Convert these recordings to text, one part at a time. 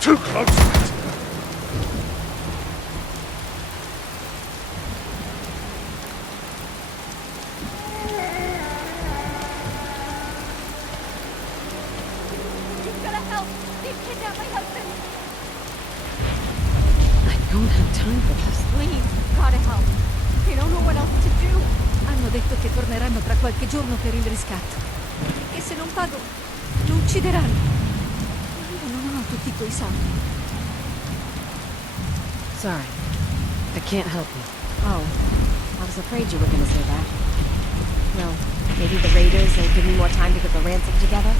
Too close. You've gotta help! They've kidnapped my husband! I don't have time for this. Please, gotta help. They don't know what else to do. Hanno detto che torneranno tra qualche giorno per il riscatto. E se non pago, lo uccideranno. Io non ho tutti quei soldi. Sorry. I can't help you. Oh, I was afraid you were gonna say that. Well, maybe the raiders will give me more time to get the ransom together?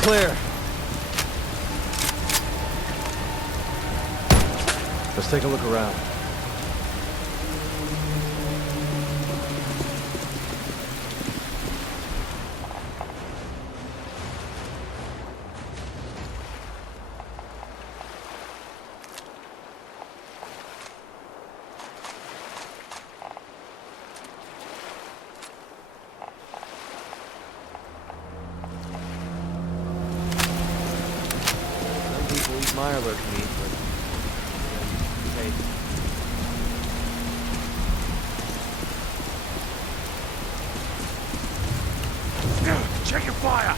Clear. Let's take a look around. Mirelurk meat, but hey. Check your fire!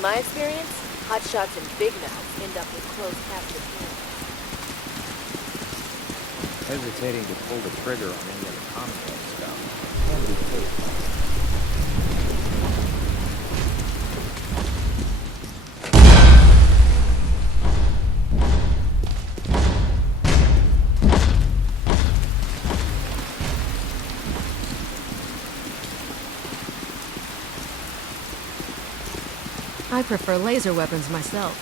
In my experience, hotshots and big mouths end up with closed captured hands. Hesitating to pull the trigger on any of the Commonwealth stuff can be painful. I prefer laser weapons myself.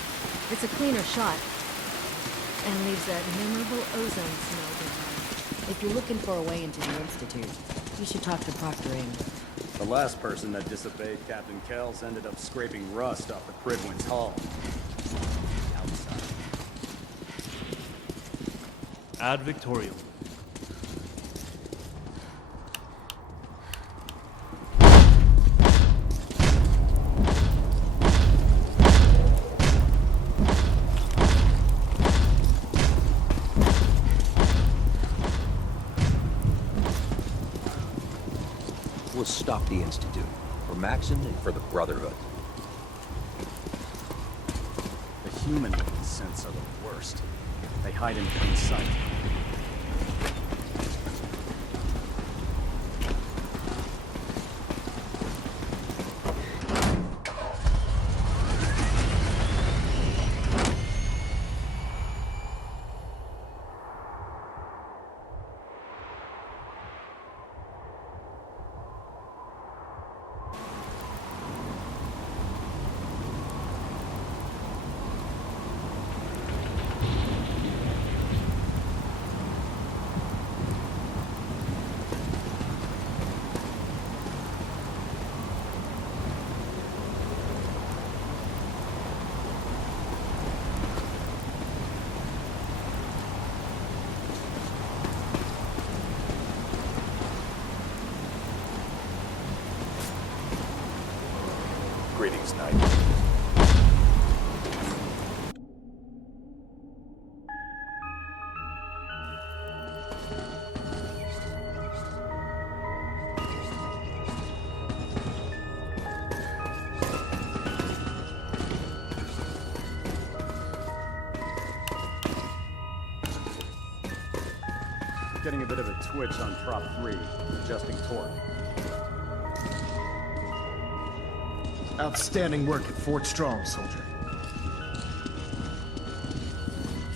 It's a cleaner shot. And leaves that memorable ozone smell behind. If you're looking for a way into the Institute, you should talk to Proctor Engle. The last person that disobeyed Captain Kells ended up scraping rust off the Pridwin's hull. Outside. Ad Victoriam. We'll stop the Institute. For Maxon and for the Brotherhood. The human scents are the worst. They hide in plain sight. Greetings, Knight. Getting a bit of a twitch on prop 3, adjusting torque. Outstanding work at Fort Strong, soldier.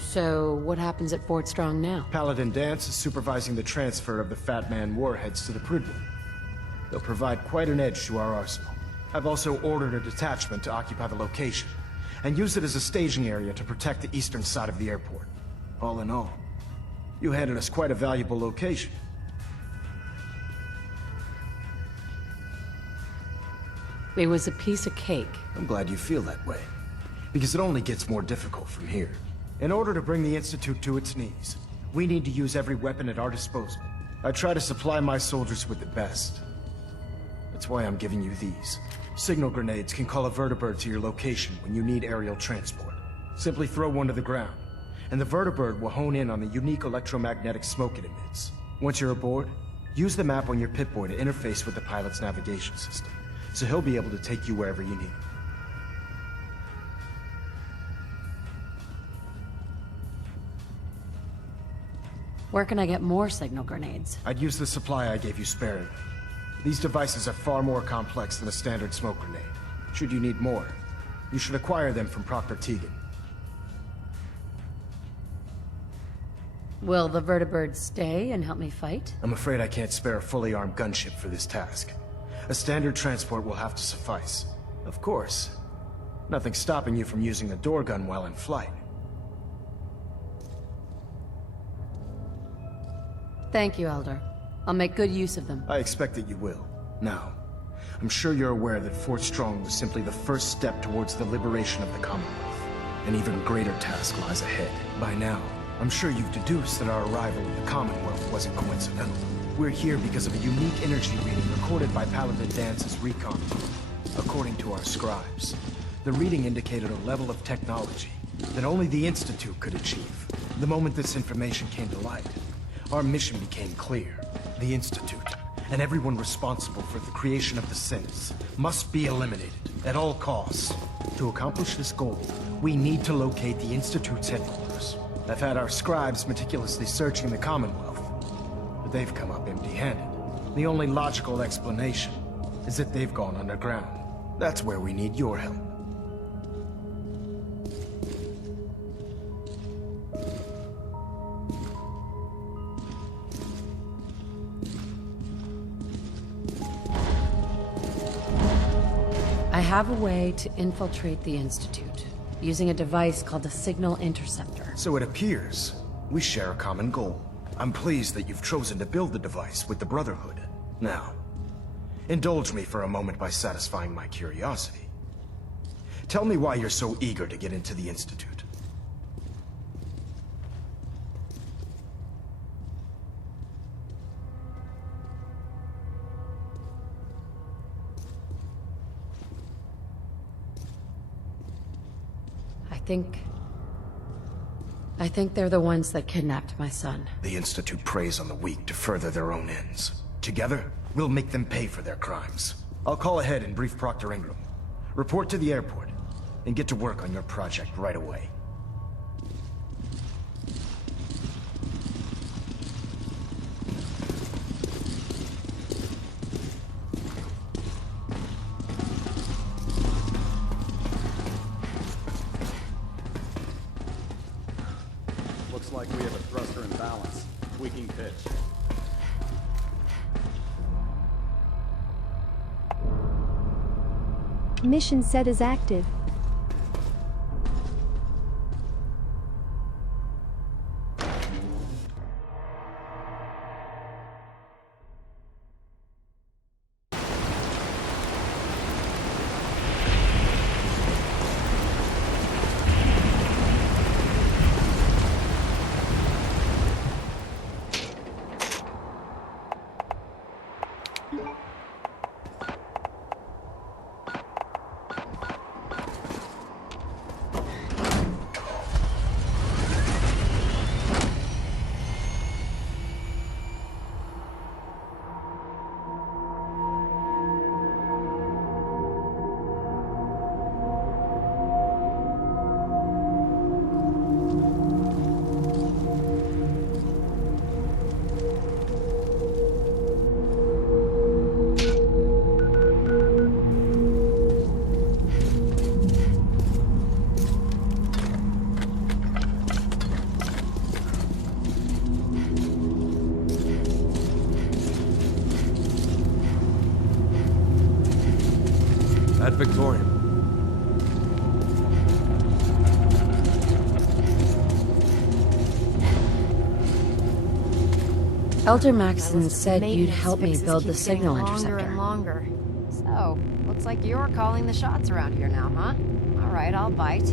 So, what happens at Fort Strong now? Paladin Dance is supervising the transfer of the Fat Man warheads to the Pridwin. They'll provide quite an edge to our arsenal. I've also ordered a detachment to occupy the location, and use it as a staging area to protect the eastern side of the airport. All in all, you handed us quite a valuable location. It was a piece of cake. I'm glad you feel that way, because it only gets more difficult from here. In order to bring the Institute to its knees, we need to use every weapon at our disposal. I try to supply my soldiers with the best. That's why I'm giving you these. Signal grenades can call a vertibird to your location when you need aerial transport. Simply throw one to the ground, and the vertibird will hone in on the unique electromagnetic smoke it emits. Once you're aboard, use the map on your Pip-Boy to interface with the pilot's navigation system, so he'll be able to take you wherever you need. Where can I get more signal grenades? I'd use the supply I gave you sparingly. These devices are far more complex than a standard smoke grenade. Should you need more, you should acquire them from Proctor Teagan. Will the vertibird stay and help me fight? I'm afraid I can't spare a fully armed gunship for this task. A standard transport will have to suffice. Of course, nothing stopping you from using the door gun while in flight. Thank you, Elder. I'll make good use of them. I expect that you will. Now, I'm sure you're aware that Fort Strong was simply the first step towards the liberation of the Commonwealth. An even greater task lies ahead. By now, I'm sure you've deduced that our arrival in the Commonwealth wasn't coincidental. We're here because of a unique energy reading recorded by Paladin Dance's recon team. According to our scribes, the reading indicated a level of technology that only the Institute could achieve. The moment this information came to light, our mission became clear. The Institute, and everyone responsible for the creation of the sins must be eliminated at all costs. To accomplish this goal, we need to locate the Institute's headquarters. I've had our scribes meticulously searching the Commonwealth, but they've come up empty-handed. The only logical explanation is that they've gone underground. That's where we need your help. I have a way to infiltrate the Institute, using a device called a signal interceptor. So it appears we share a common goal. I'm pleased that you've chosen to build the device with the Brotherhood. Now, indulge me for a moment by satisfying my curiosity. Tell me why you're so eager to get into the Institute. I think they're the ones that kidnapped my son. The Institute preys on the weak to further their own ends. Together, we'll make them pay for their crimes. I'll call ahead and brief Proctor Ingram. Report to the airport, and get to work on your project right away. Looks like we have a thruster imbalance. Tweaking pitch. Mission set is active. Ad Victoriam. Elder Maxon said you'd help me build the signal interceptor. Longer and longer. So, looks like you're calling the shots around here now, huh? All right, I'll bite.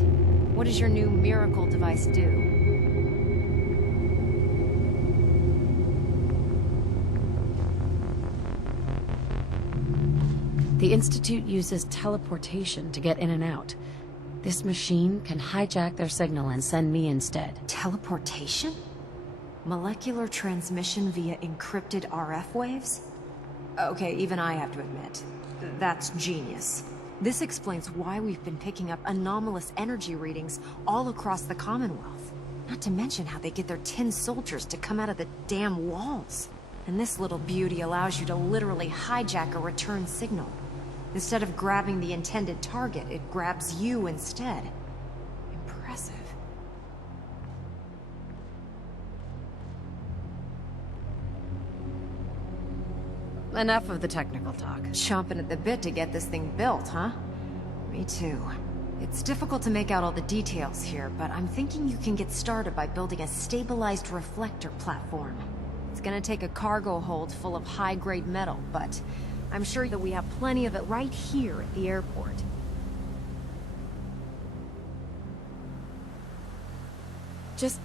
What does your new miracle device do? The Institute uses teleportation to get in and out. This machine can hijack their signal and send me instead. Teleportation? Molecular transmission via encrypted RF waves? Okay, even I have to admit, that's genius. This explains why we've been picking up anomalous energy readings all across the Commonwealth. Not to mention how they get their tin soldiers to come out of the damn walls. And this little beauty allows you to literally hijack a return signal. Instead of grabbing the intended target, it grabs you instead. Impressive. Enough of the technical talk. Chomping at the bit to get this thing built, huh? Me too. It's difficult to make out all the details here, but I'm thinking you can get started by building a stabilized reflector platform. It's gonna take a cargo hold full of high-grade metal, but I'm sure that we have plenty of it right here at the airport. Just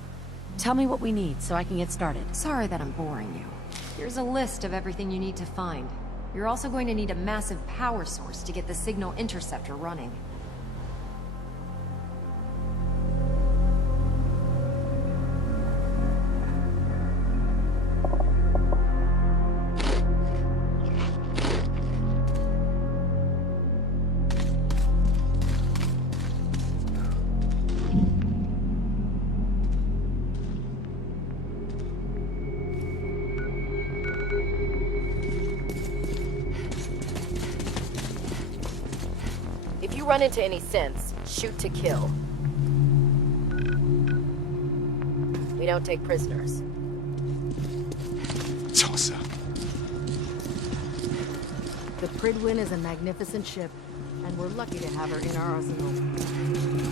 tell me what we need so I can get started. Sorry that I'm boring you. Here's a list of everything you need to find. You're also going to need a massive power source to get the signal interceptor running. you run into any sense, shoot to kill. We don't take prisoners. Tossa. The Pridwin is a magnificent ship, and we're lucky to have her in our arsenal.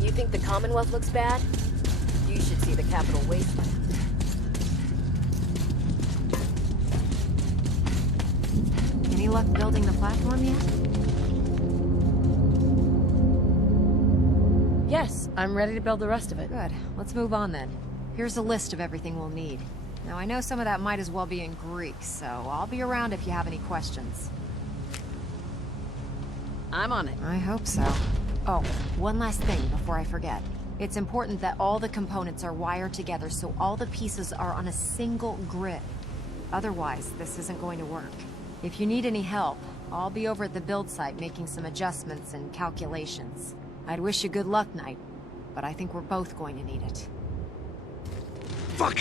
You think the Commonwealth looks bad? You should see the Capital Wasteland. Any luck building the platform yet? Yes, I'm ready to build the rest of it. Good. Let's move on then. Here's a list of everything we'll need. Now, I know some of that might as well be in Greek, so I'll be around if you have any questions. I'm on it. I hope so. Oh, one last thing before I forget. It's important that all the components are wired together so all the pieces are on a single grid. Otherwise, this isn't going to work. If you need any help, I'll be over at the build site making some adjustments and calculations. I'd wish you good luck, Knight, but I think we're both going to need it. Fuck!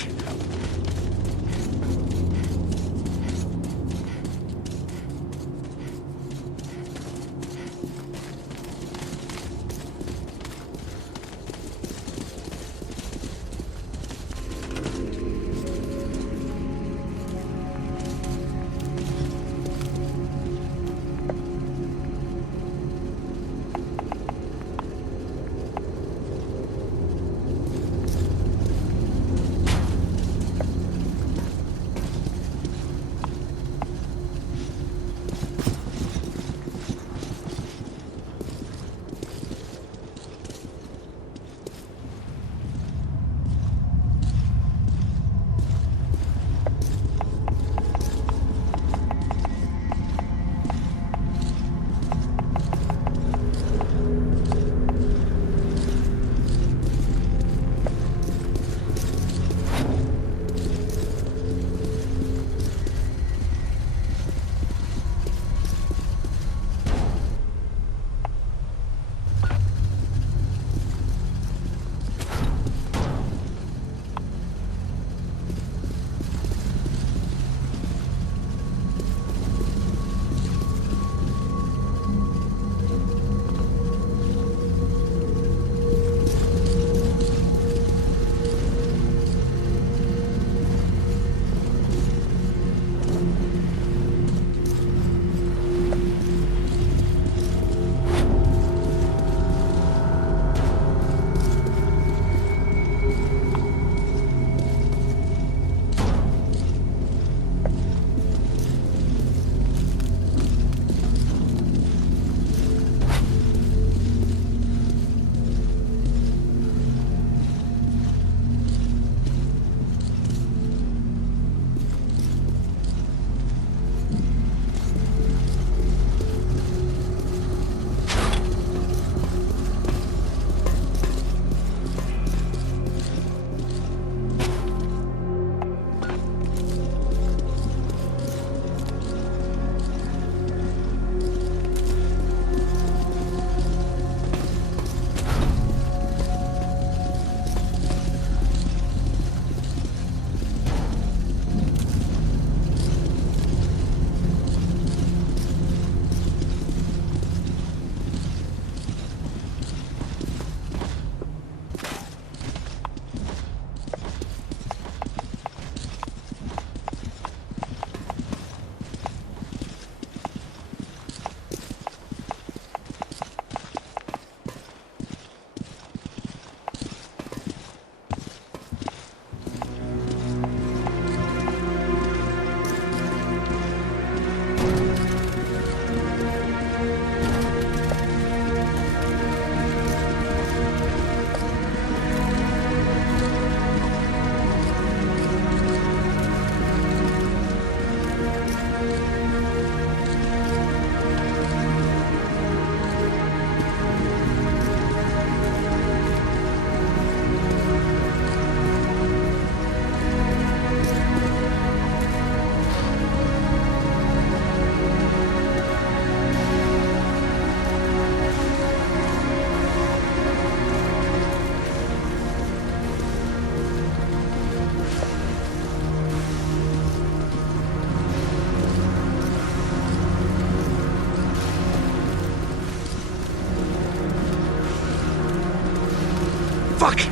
Fuck!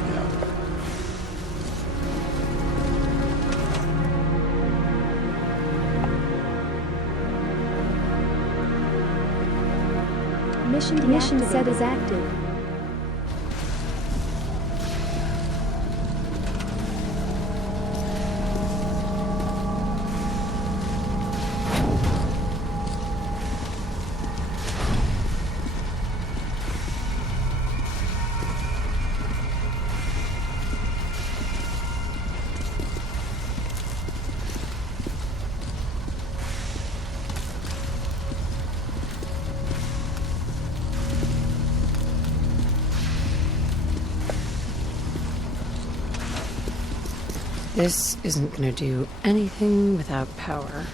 Mission set as active. This isn't gonna do anything without power.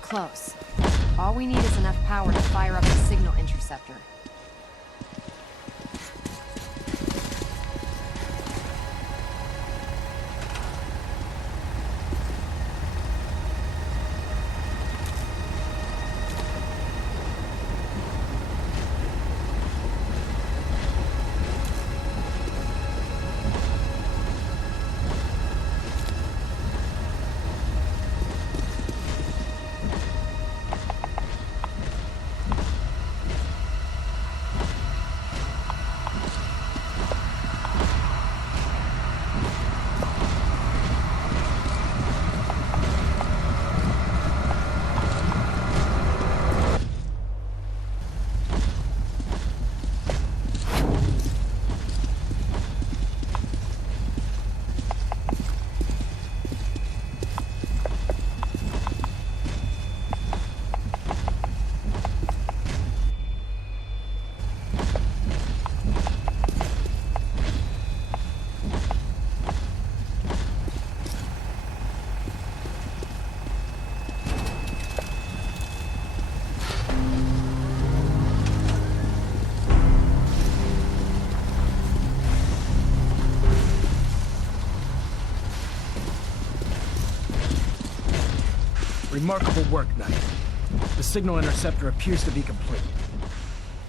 Close. All we need is enough power to fire up the signal interceptor. Remarkable work, Knight. The signal interceptor appears to be complete.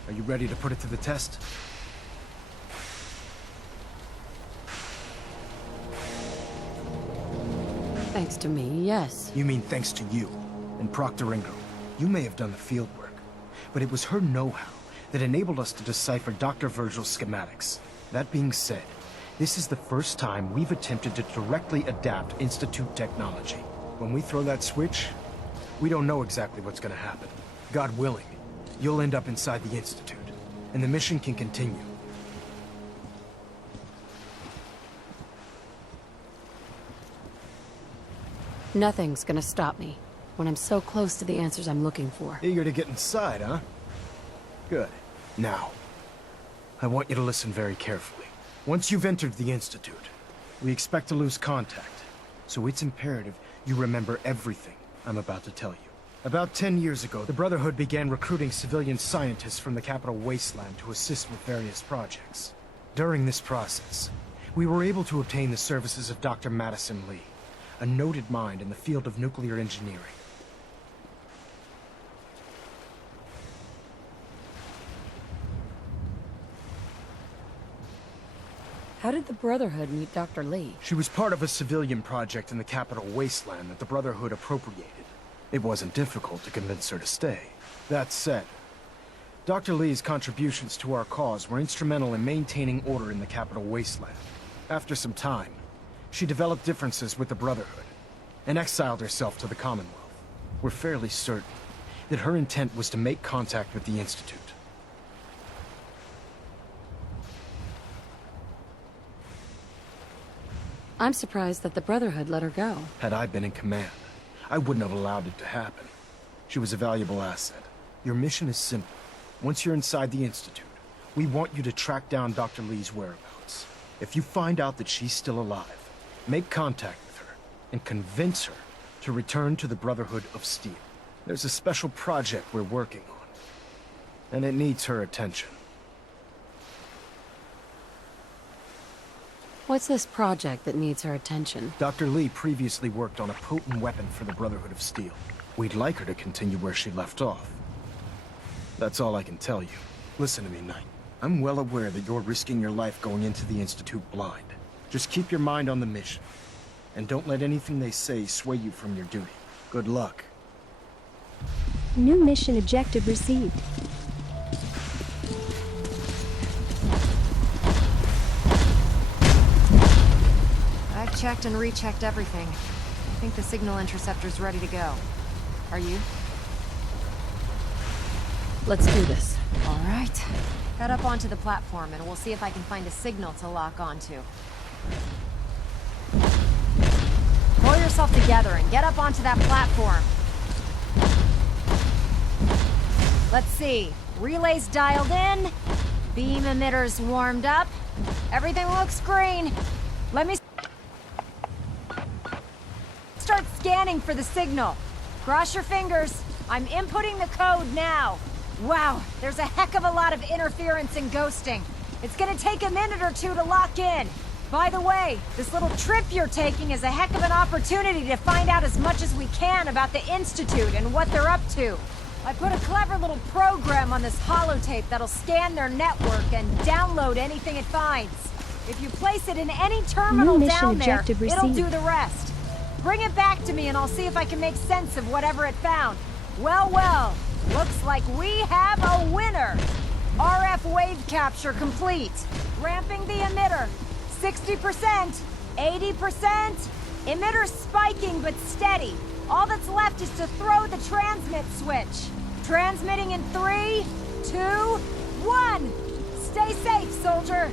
Are you ready to put it to the test? Thanks to me, yes. You mean thanks to you and Proctor Ingram. You may have done the field work, but it was her know-how that enabled us to decipher Dr. Virgil's schematics. That being said, this is the first time we've attempted to directly adapt Institute technology. When we throw that switch, we don't know exactly what's gonna happen. God willing, you'll end up inside the Institute, and the mission can continue. Nothing's gonna stop me when I'm so close to the answers I'm looking for. Eager to get inside, huh? Good. Now, I want you to listen very carefully. Once you've entered the Institute, we expect to lose contact, so it's imperative you remember everything I'm about to tell you. About 10 years ago, the Brotherhood began recruiting civilian scientists from the capital wasteland to assist with various projects. During this process, we were able to obtain the services of Dr. Madison Lee, a noted mind in the field of nuclear engineering. How did the Brotherhood meet Dr. Lee? She was part of a civilian project in the capital wasteland that the Brotherhood appropriated. It wasn't difficult to convince her to stay. That said, Dr. Lee's contributions to our cause were instrumental in maintaining order in the capital wasteland. After some time, she developed differences with the Brotherhood and exiled herself to the Commonwealth. We're fairly certain that her intent was to make contact with the Institute. I'm surprised that the Brotherhood let her go. Had I been in command, I wouldn't have allowed it to happen. She was a valuable asset. Your mission is simple. Once you're inside the Institute, we want you to track down Dr. Lee's whereabouts. If you find out that she's still alive, make contact with her and convince her to return to the Brotherhood of Steel. There's a special project we're working on, and it needs her attention. What's this project that needs her attention? Dr. Lee previously worked on a potent weapon for the Brotherhood of Steel. We'd like her to continue where she left off. That's all I can tell you. Listen to me, Knight. I'm well aware that you're risking your life going into the Institute blind. Just keep your mind on the mission, and don't let anything they say sway you from your duty. Good luck. New mission objective received. I've checked and rechecked everything. I think the signal interceptor's ready to go. Are you? Let's do this. All right. Head up onto the platform and we'll see if I can find a signal to lock onto. Pull yourself together and get up onto that platform. Let's see. Relays dialed in. Beam emitters warmed up. Everything looks green. Let me start scanning for the signal. Cross your fingers. I'm inputting the code now. Wow, there's a heck of a lot of interference and ghosting. It's gonna take a minute or two to lock in. By the way, this little trip you're taking is a heck of an opportunity to find out as much as we can about the Institute and what they're up to. I put a clever little program on this holotape that'll scan their network and download anything it finds. If you place it in any terminal down there, it'll do the rest. Bring it back to me and I'll see if I can make sense of whatever it found. Well, well, looks like we have a winner. RF wave capture complete. Ramping the emitter. 60%, 80%. Emitter spiking but steady. All that's left is to throw the transmit switch. Transmitting in 3, 2, 1. Stay safe, soldier.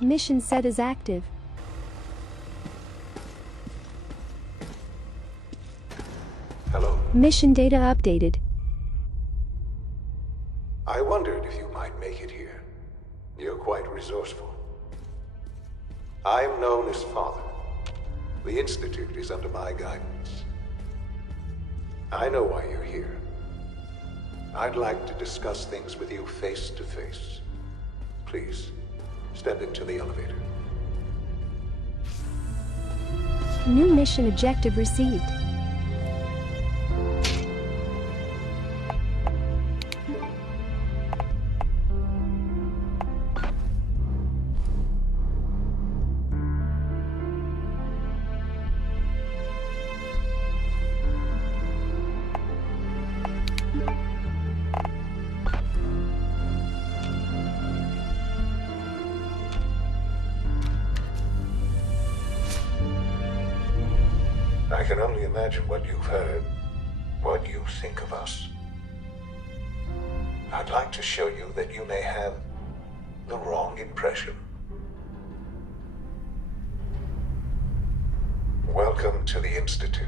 Mission set is active. Hello. Mission data updated. I wondered if you might make it here. You're quite resourceful. I'm known as Father. The Institute is under my guidance. I know why you're here. I'd like to discuss things with you face to face. Please, step into the elevator. New mission objective received. I can only imagine what you've heard, what you think of us. I'd like to show you that you may have the wrong impression. Welcome to the Institute.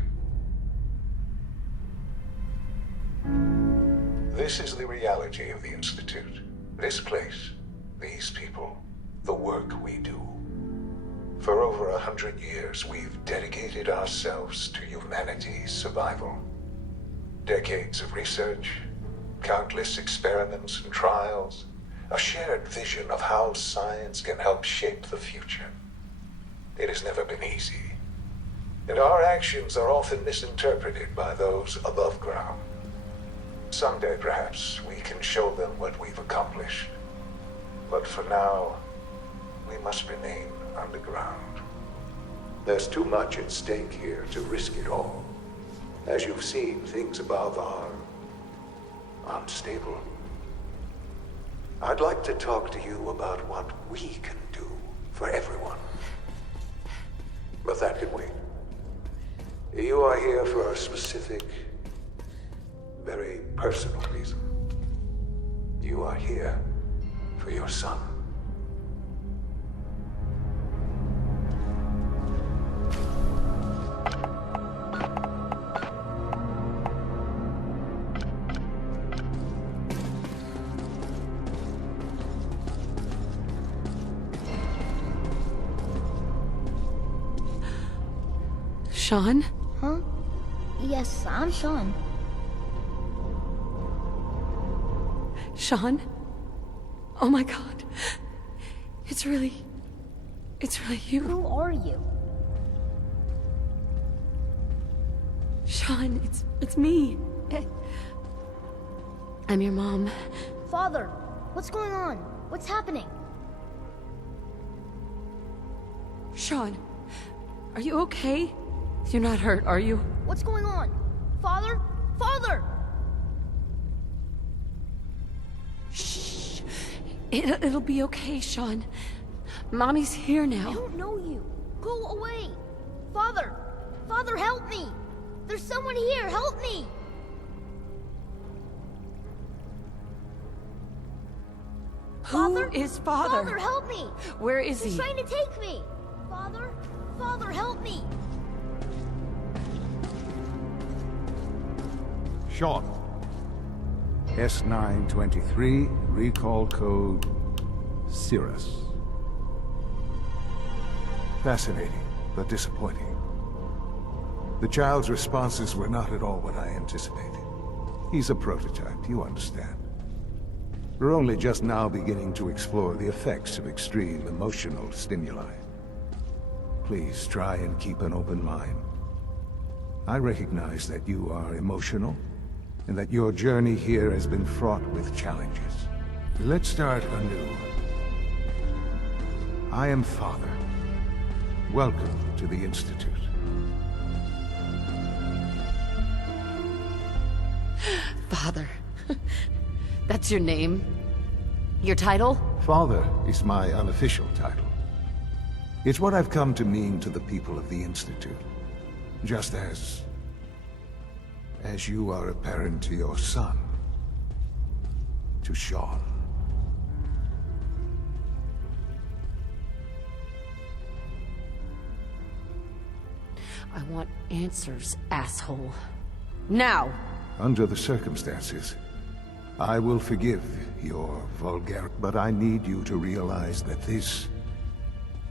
This is the reality of the Institute. This place, these people, the work we do. For over over 100 years, we've dedicated ourselves to humanity's survival. Decades of research, countless experiments and trials, a shared vision of how science can help shape the future. It has never been easy, and our actions are often misinterpreted by those above ground. Someday, perhaps, we can show them what we've accomplished. But for now, we must remain underground. There's too much at stake here to risk it all. As you've seen, things above are unstable. I'd like to talk to you about what we can do for everyone. But that can wait. You are here for a specific, very personal reason. You are here for your son. Sean? Huh? Yes, I'm Sean. Sean? Oh my god. It's really you. Who are you? Sean, it's me. I'm your mom. Father, what's going on? What's happening? Sean, are you okay? You're not hurt, are you? What's going on? Father? Father! Shh. It'll be okay, Sean. Mommy's here now. I don't know you. Go away. Father! Father, help me! There's someone here, help me! Who is Father? Father, help me! Where is he? He's trying to take me! Father? Father, help me! Sean. S923, recall code Cirrus. Fascinating, but disappointing. The child's responses were not at all what I anticipated. He's a prototype, you understand. We're only just now beginning to explore the effects of extreme emotional stimuli. Please try and keep an open mind. I recognize that you are emotional, and that your journey here has been fraught with challenges. Let's start anew. I am Father. Welcome to the Institute. Father. That's your name? Your title? Father is my unofficial title. It's what I've come to mean to the people of the Institute. Just as you are a parent to your son, to Sean. I want answers, asshole. Now! Under the circumstances, I will forgive your vulgarity, but I need you to realize that this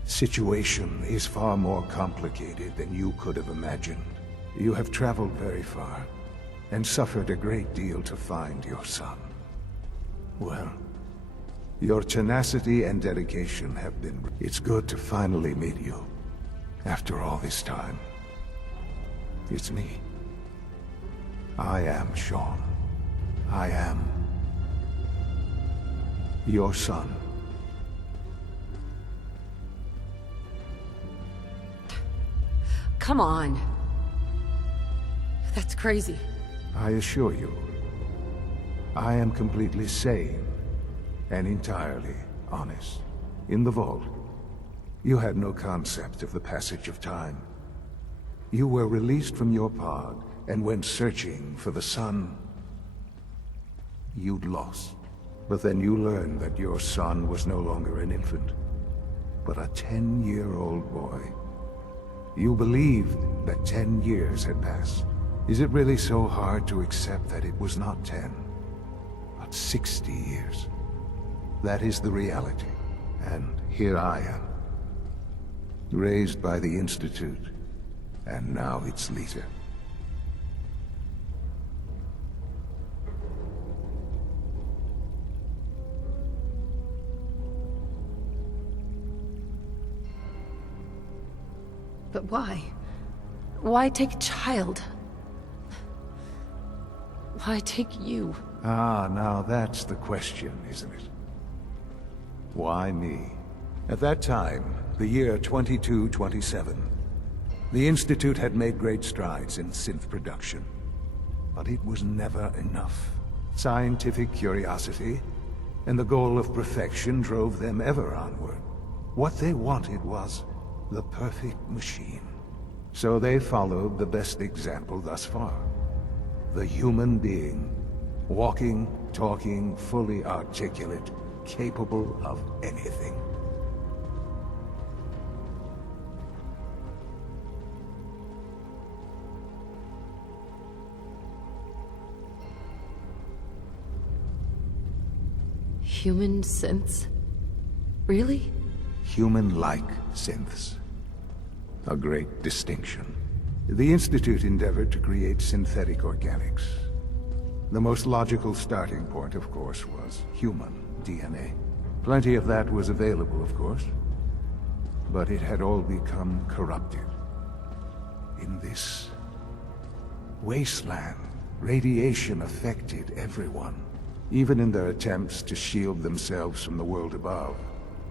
situation is far more complicated than you could have imagined. You have traveled very far, and suffered a great deal to find your son. Well, your tenacity and dedication have been... It's good to finally meet you, after all this time. It's me. I am Sean. I am your son. Come on. That's crazy. I assure you, I am completely sane and entirely honest. In the vault, you had no concept of the passage of time. You were released from your pod and went searching for the son you'd lost. But then you learned that your son was no longer an infant, but a 10-year-old boy. You believed that 10 years had passed. Is it really so hard to accept that it was not 10, but 60 years? That is the reality, and here I am. raised by the Institute, and now its leader. But why? Why take a child? Why take you? Ah, now that's the question, isn't it? Why me? At that time, the year 2227, the Institute had made great strides in synth production. But it was never enough. Scientific curiosity and the goal of perfection drove them ever onward. What they wanted was the perfect machine. So they followed the best example thus far. The human being. Walking, talking, fully articulate, capable of anything. Human synths? Really? Human-like synths. A great distinction. The Institute endeavored to create synthetic organics. The most logical starting point, of course, was human DNA. Plenty of that was available, of course. But it had all become corrupted. In this wasteland, radiation affected everyone. Even in their attempts to shield themselves from the world above,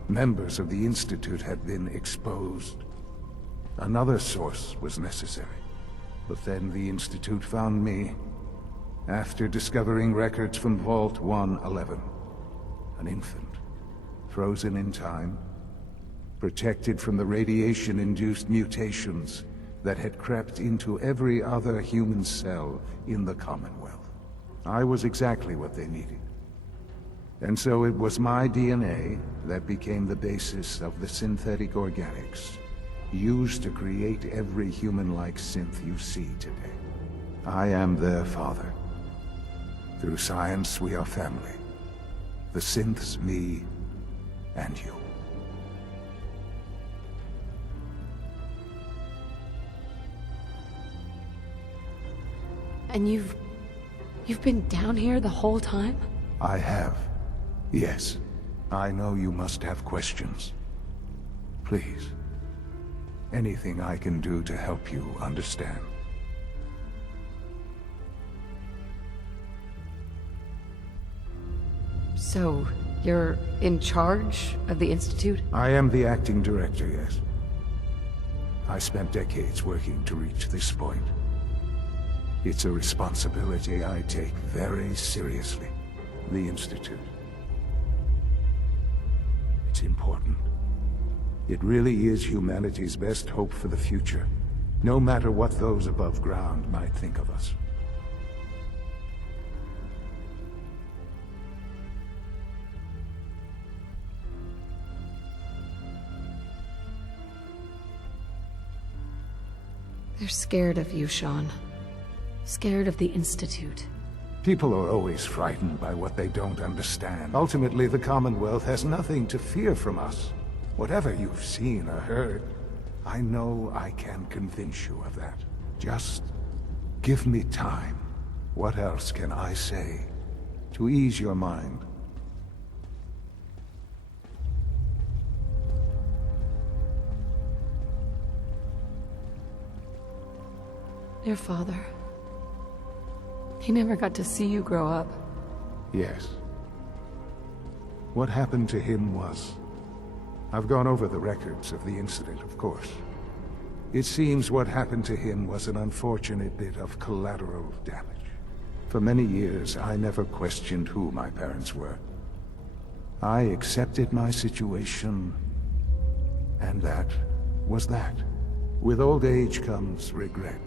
members of the Institute had been exposed. Another source was necessary. But then the Institute found me, after discovering records from Vault 111. An infant, frozen in time, protected from the radiation-induced mutations that had crept into every other human cell in the Commonwealth. I was exactly what they needed. And so it was my DNA that became the basis of the synthetic organics, used to create every human-like synth you see today. I am their father. Through science, we are family. The synths, me, and you. And you've been down here the whole time? I have. Yes. I know you must have questions. Please. Anything I can do to help you understand. So, you're in charge of the Institute? I am the acting director, yes. I spent decades working to reach this point. It's a responsibility I take very seriously. The Institute. It's important. It really is humanity's best hope for the future, no matter what those above ground might think of us. They're scared of you, Sean. Scared of the Institute. People are always frightened by what they don't understand. Ultimately, the Commonwealth has nothing to fear from us. Whatever you've seen or heard, I know I can convince you of that. Just give me time. What else can I say to ease your mind? Your father. He never got to see you grow up. Yes. What happened to him was... I've gone over the records of the incident, of course. It seems what happened to him was an unfortunate bit of collateral damage. For many years, I never questioned who my parents were. I accepted my situation, and that was that. With old age comes regret.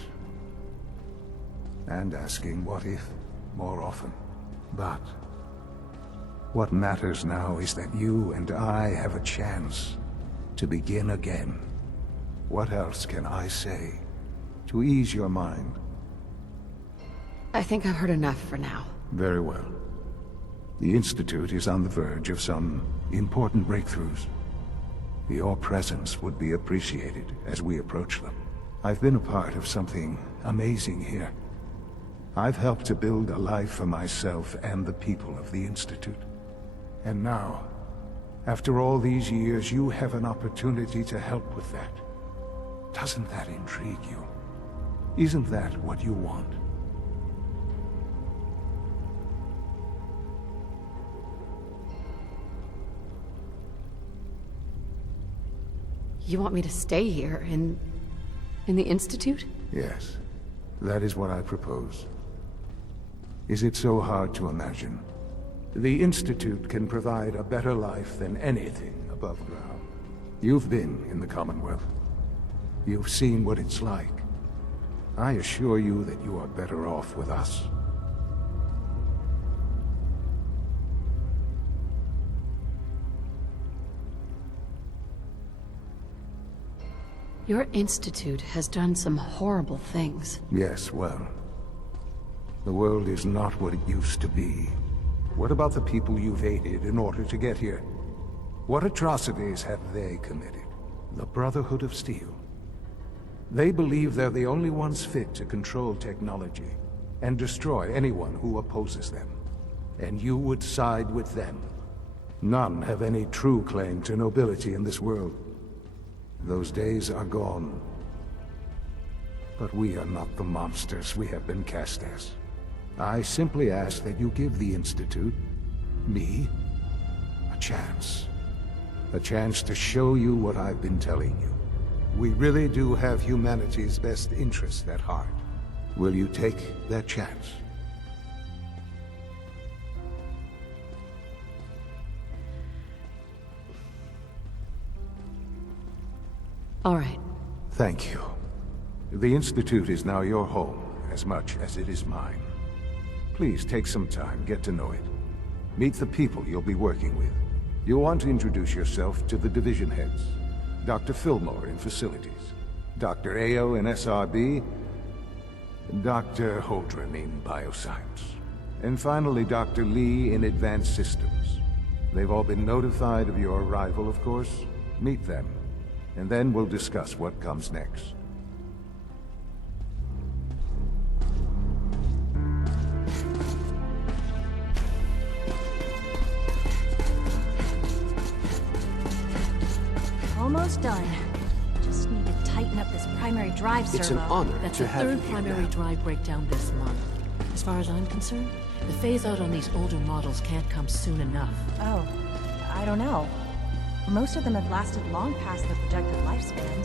And asking what if more often. But what matters now is that you and I have a chance to begin again. What else can I say to ease your mind? I think I've heard enough for now. Very well. The Institute is on the verge of some important breakthroughs. Your presence would be appreciated as we approach them. I've been a part of something amazing here. I've helped to build a life for myself and the people of the Institute. And now, after all these years, you have an opportunity to help with that. Doesn't that intrigue you? Isn't that what you want? You want me to stay here, in the Institute? Yes, that is what I propose. Is it so hard to imagine? The Institute can provide a better life than anything above ground. You've been in the Commonwealth. You've seen what it's like. I assure you that you are better off with us. Your Institute has done some horrible things. Yes, well, the world is not what it used to be. What about the people you've aided in order to get here? What atrocities have they committed? The Brotherhood of Steel. They believe they're the only ones fit to control technology and destroy anyone who opposes them. And you would side with them. None have any true claim to nobility in this world. Those days are gone. But we are not the monsters we have been cast as. I simply ask that you give the Institute, me, a chance. A chance to show you what I've been telling you. We really do have humanity's best interest at heart. Will you take that chance? All right. Thank you. The Institute is now your home, as much as it is mine. Please take some time, get to know it. Meet the people you'll be working with. You'll want to introduce yourself to the division heads. Dr. Fillmore in Facilities, Dr. Ayo in SRB, Dr. Holdren in Bioscience, and finally Dr. Lee in Advanced Systems. They've all been notified of your arrival, of course. Meet them, and then we'll discuss what comes next. Almost done. Just need to tighten up this primary drive servo. It's an honor That's to the have you third here primary now. drive breakdown this month. As far as I'm concerned, the phase-out on these older models can't come soon enough. Oh, I don't know. Most of them have lasted long past their projected lifespan.